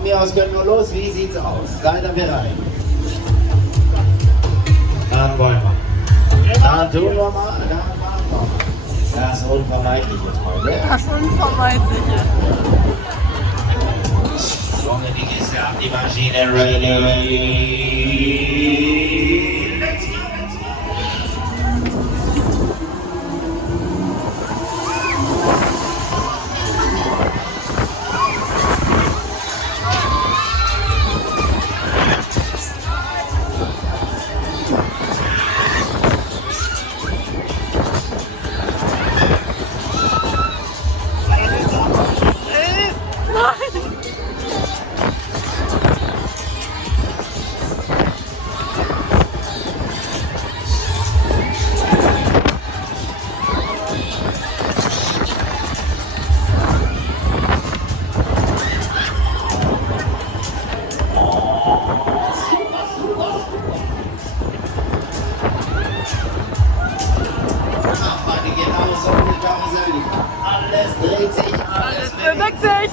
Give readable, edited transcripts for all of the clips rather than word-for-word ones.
Von mir aus können wir los. Wie sieht's aus? Seid ihr bereit? Dann wollen wir. Dann tun wir mal. Dann machen wir mal. Das Unvermeidliche, Freunde. Das Unvermeidliche. Junge, die Kiste ab, die Maschine ready. Let's go, let's go. Alles dreht sich, alles bewegt sich.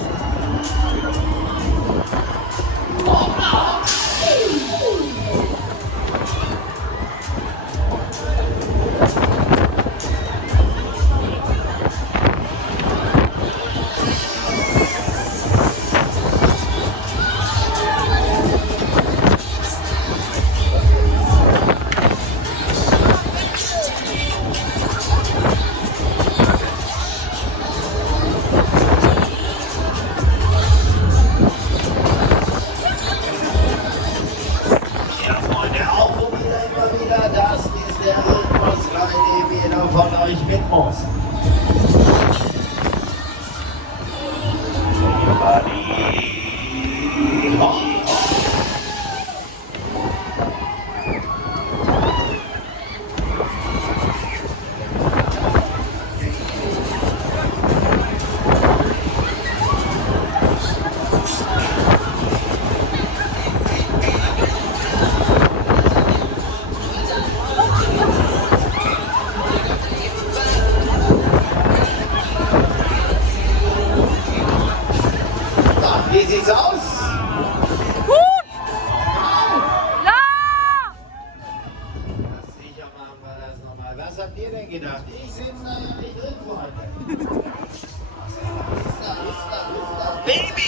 Von euch mit muss. Wie sieht's aus? Gut! Ja! Sicher machen wir das nochmal. Was habt ihr denn gedacht? Ich sitze da ja nicht drin, Freunde. Baby!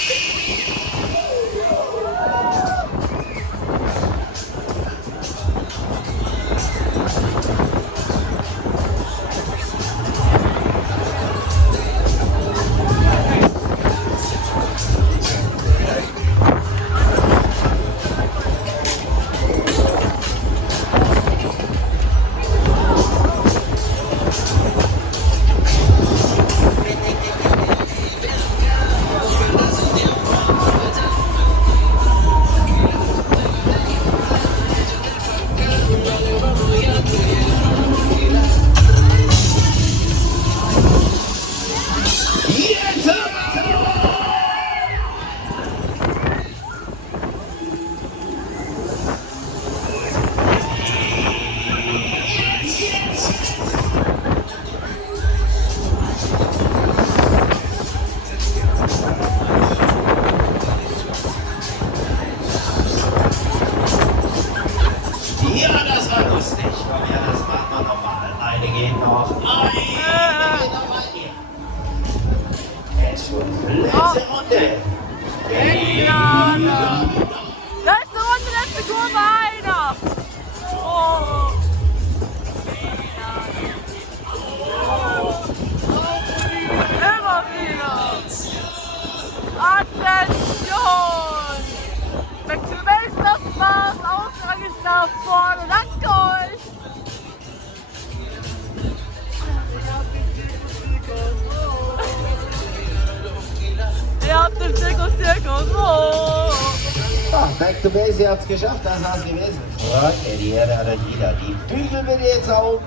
Ja, das war lustig. Komm her, das machen wir nochmal. Eine geht noch. Eine geht nochmal hier. Jetzt schon. Letzte Runde. Letzte Runde, letzte Kurve, einer. Oh. Immer wieder. Attention. Back to base, das war's. Ausgangsstart vorne. Danke euch. Ihr habt den Circus. Oh. Back to base, ihr habt's geschafft. Das war's gewesen. Freunde, die Erde hat euch wieder. Die Bügel will jetzt auch.